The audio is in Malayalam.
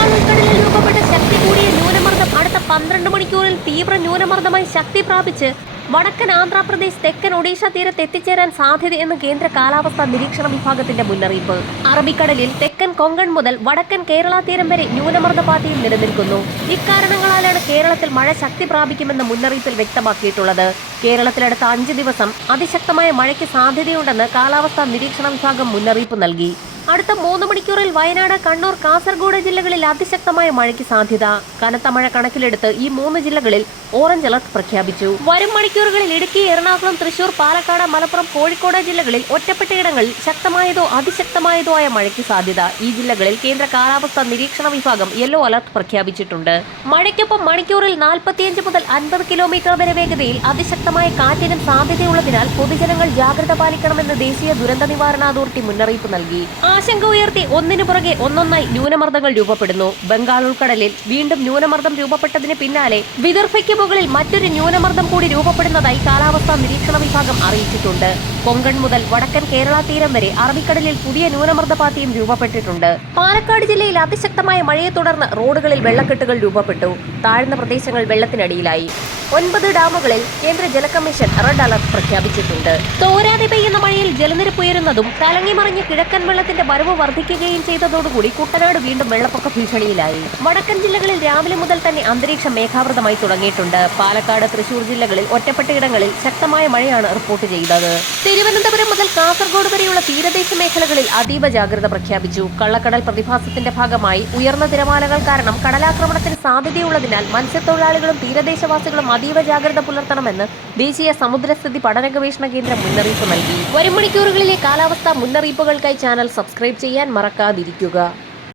ബംഗാൾ ഉൾക്കടലിൽ രൂപപ്പെട്ട ശക്തി കൂടിയ ന്യൂനമർദ്ദം അടുത്ത 12 മണിക്കൂറിൽ തീവ്ര ന്യൂനമർദ്ദമായി ശക്തി പ്രാപിച്ച് വടക്കൻ ആന്ധ്രാപ്രദേശ് തെക്കൻ ഒഡീഷ തീരത്ത് എത്തിച്ചേരാൻ സാധ്യതയെന്ന് കേന്ദ്ര കാലാവസ്ഥാ നിരീക്ഷണ വിഭാഗത്തിന്റെ മുന്നറിയിപ്പ്. അറബിക്കടലിൽ തെക്കൻ കൊങ്കൺ മുതൽ വടക്കൻ കേരള തീരം വരെ ന്യൂനമർദ്ദ പാത്തിയും നിലനിൽക്കുന്നു. ഇക്കാരണങ്ങളാലാണ് കേരളത്തിൽ മഴ ശക്തി പ്രാപിക്കുമെന്ന് മുന്നറിയിപ്പിൽ വ്യക്തമാക്കിയിട്ടുള്ളത്. കേരളത്തിൽ അടുത്ത 5 ദിവസം അതിശക്തമായ മഴയ്ക്ക് സാധ്യതയുണ്ടെന്ന് കാലാവസ്ഥാ നിരീക്ഷണ വിഭാഗം മുന്നറിയിപ്പ് നൽകി. അടുത്ത 3 മണിക്കൂറിൽ വയനാട്, കണ്ണൂർ, കാസർഗോഡ് ജില്ലകളിൽ അതിശക്തമായ മഴയ്ക്ക് സാധ്യത. കനത്ത മഴ കണക്കിലെടുത്ത് ഈ 3 ജില്ലകളിൽ ഓറഞ്ച് അലർട്ട് പ്രഖ്യാപിച്ചു. വരും മണിക്കൂറുകളിൽ ഇടുക്കി, എറണാകുളം, തൃശൂർ, പാലക്കാട്, മലപ്പുറം, കോഴിക്കോട് ജില്ലകളിൽ ഒറ്റപ്പെട്ടയിടങ്ങളിൽ ശക്തമായതോ അതിശക്തമായതോ ആയ മഴയ്ക്ക് സാധ്യത. ഈ ജില്ലകളിൽ കേന്ദ്ര കാലാവസ്ഥാ നിരീക്ഷണ വിഭാഗം യെല്ലോ അലർട്ട് പ്രഖ്യാപിച്ചിട്ടുണ്ട്. മഴയ്ക്കൊപ്പം മണിക്കൂറിൽ 45 മുതൽ 50 കിലോമീറ്റർ വരെ വേഗതയിൽ അതിശക്തമായ കാറ്റിനും സാധ്യതയുള്ളതിനാൽ പൊതുജനങ്ങൾ ജാഗ്രത പാലിക്കണമെന്ന് ദേശീയ ദുരന്ത നിവാരണ അതോറിറ്റി മുന്നറിയിപ്പ് നൽകി. ആശങ്ക ഉയർത്തി ഒന്നിനു പുറകെ ഒന്നൊന്നായി ന്യൂനമർദ്ദങ്ങൾ രൂപപ്പെടുന്നു. ബംഗാൾ ഉൾക്കടലിൽ വീണ്ടും ന്യൂനമർദ്ദം രൂപപ്പെട്ടതിന് പിന്നാലെ വിദർഭയ്ക്ക് മുകളിൽ മറ്റൊരു ന്യൂനമർദ്ദം കൂടി രൂപപ്പെടുന്നതായി കാലാവസ്ഥാ നിരീക്ഷണ വിഭാഗം അറിയിച്ചിട്ടുണ്ട്. കൊങ്കൺ മുതൽ വടക്കൻ കേരള തീരം വരെ അറബിക്കടലിൽ പുതിയ ന്യൂനമർദ്ദ പാത്തിയും രൂപപ്പെട്ടിട്ടുണ്ട്. പാലക്കാട് ജില്ലയിൽ അതിശക്തമായ മഴയെ തുടർന്ന് റോഡുകളിൽ വെള്ളക്കെട്ടുകൾ രൂപപ്പെട്ടു. താഴ്ന്ന പ്രദേശങ്ങൾ വെള്ളത്തിനടിയിലായി. 9 ഡാമുകളിൽ കേന്ദ്ര ജല കമ്മീഷൻ റെഡ് അലർട്ട് പ്രഖ്യാപിച്ചിട്ടുണ്ട്. തോരാതെ പെയ്യുന്ന മഴയിൽ ജലനിരപ്പ് ഉയരുന്നതും കലങ്ങിമറിഞ്ഞ് കിഴക്കൻ വെള്ളത്തിന്റെ വരവ് വർദ്ധിക്കുകയും ചെയ്തതോടുകൂടി കുട്ടനാട് വീണ്ടും വെള്ളപ്പൊക്ക ഭീഷണിയിലായി. വടക്കൻ ജില്ലകളിൽ രാവിലെ മുതൽ തന്നെ അന്തരീക്ഷം മേഘാവൃതമായി തുടങ്ങിയിട്ടുണ്ട്. പാലക്കാട്, തൃശൂർ ജില്ലകളിൽ ഒറ്റപ്പെട്ടയിടങ്ങളിൽ ശക്തമായ മഴയാണ് റിപ്പോർട്ട് ചെയ്തത്. തിരുവനന്തപുരം മുതൽ കാസർഗോഡ് വരെയുള്ള തീരദേശ മേഖലകളിൽ അതീവ ജാഗ്രത പ്രഖ്യാപിച്ചു. കള്ളക്കടൽ പ്രതിഭാസത്തിന്റെ ഭാഗമായി ഉയർന്ന തിരമാലകൾ കാരണം കടലാക്രമണത്തിന് സാധ്യതയുള്ളതിനാൽ മത്സ്യത്തൊഴിലാളികളും തീരദേശവാസികളും അതീവ ജാഗ്രത പുലർത്തണമെന്ന് ദേശീയ സമുദ്രസ്ഥിതി പഠന ഗവേഷണ കേന്ദ്രം മുന്നറിയിപ്പ് നൽകി. വരും മണിക്കൂറുകളിലെ കാലാവസ്ഥാ മുന്നറിയിപ്പുകൾക്കായി ചാനൽ സബ്സ്ക്രൈബ് ചെയ്യാൻ മറക്കാതിരിക്കുക.